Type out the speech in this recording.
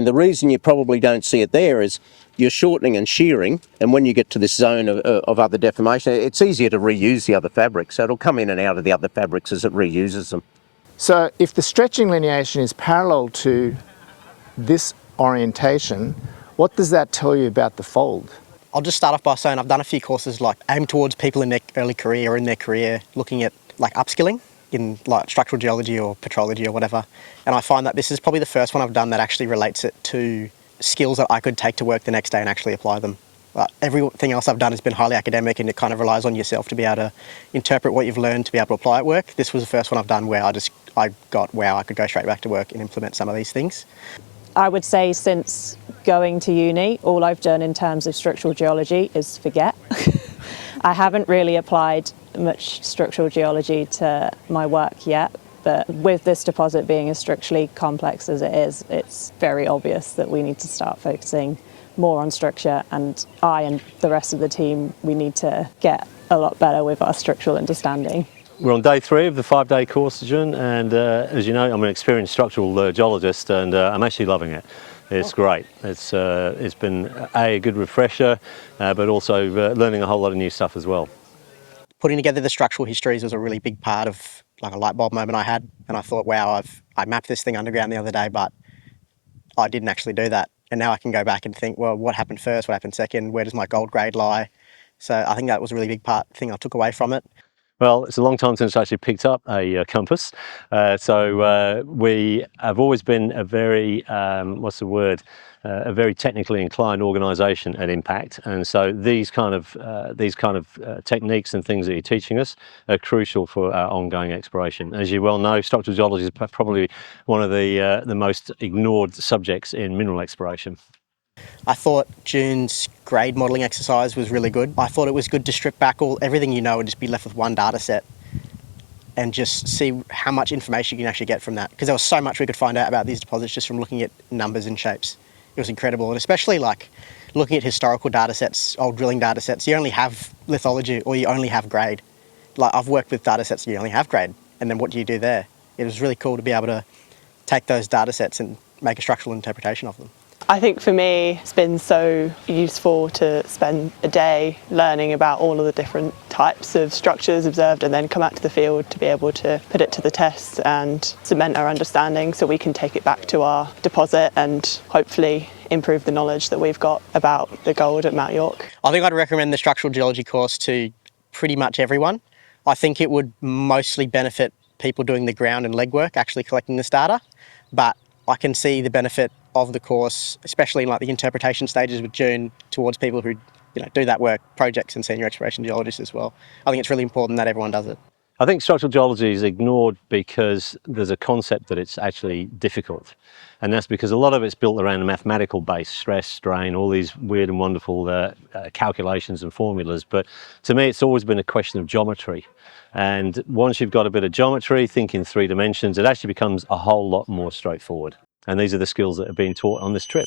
And the reason you probably don't see it there is you're shortening and shearing, and when you get to this zone of other deformation, it's easier to reuse the other fabrics, so it'll come in and out of the other fabrics as it reuses them. So if the stretching lineation is parallel to this orientation, what does that tell you about the fold? I'll just start off by saying I've done a few courses like aimed towards people in their early career or in their career looking at like upskilling in like structural geology or petrology or whatever. And I find that this is probably the first one I've done that actually relates it to skills that I could take to work the next day and actually apply them. Everything else I've done has been highly academic, and it kind of relies on yourself to be able to interpret what you've learned to be able to apply at work. This was the first one I've done where I got, wow, I could go straight back to work and implement some of these things. I would say since going to uni, all I've done in terms of structural geology is forget. I haven't really applied much structural geology to my work yet, but with this deposit being as structurally complex as it is, it's very obvious that we need to start focusing more on structure, and I and the rest of the team, we need to get a lot better with our structural understanding. We're on day 3 of the 5-day course, Jun, and as you know, I'm an experienced structural geologist, and I'm actually loving it. It's great. It's been a good refresher, but also learning a whole lot of new stuff as well. Putting together the structural histories was a really big part of like a light bulb moment I had, and I thought, wow, I mapped this thing underground the other day, but I didn't actually do that. And now I can go back and think, well, what happened first, what happened second, where does my gold grade lie? So I think that was a really big thing I took away from it. Well, it's a long time since I actually picked up a compass, so we have always been a very, a very technically inclined organisation at Impact, and so these kind of techniques and things that you're teaching us are crucial for our ongoing exploration. As you well know, structural geology is probably one of the most ignored subjects in mineral exploration. I thought Jun's grade modelling exercise was really good. I thought it was good to strip back everything you know and just be left with one data set and just see how much information you can actually get from that. Because there was so much we could find out about these deposits just from looking at numbers and shapes. It was incredible, and especially like looking at historical data sets, old drilling data sets, you only have lithology or you only have grade. Like I've worked with data sets you only have grade, and then what do you do there? It was really cool to be able to take those data sets and make a structural interpretation of them. I think for me it's been so useful to spend a day learning about all of the different types of structures observed and then come out to the field to be able to put it to the test and cement our understanding so we can take it back to our deposit and hopefully improve the knowledge that we've got about the gold at Mount York. I think I'd recommend the structural geology course to pretty much everyone. I think it would mostly benefit people doing the ground and legwork, actually collecting this data, but I can see the benefit of the course, especially in like the interpretation stages with Jun, towards people who do that work, projects and senior exploration geologists as well. I think it's really important that everyone does it. I think structural geology is ignored because there's a concept that it's actually difficult. And that's because a lot of it's built around a mathematical base, stress, strain, all these weird and wonderful calculations and formulas. But to me, it's always been a question of geometry. And once you've got a bit of geometry, think in 3 dimensions, it actually becomes a whole lot more straightforward. And these are the skills that are being taught on this trip.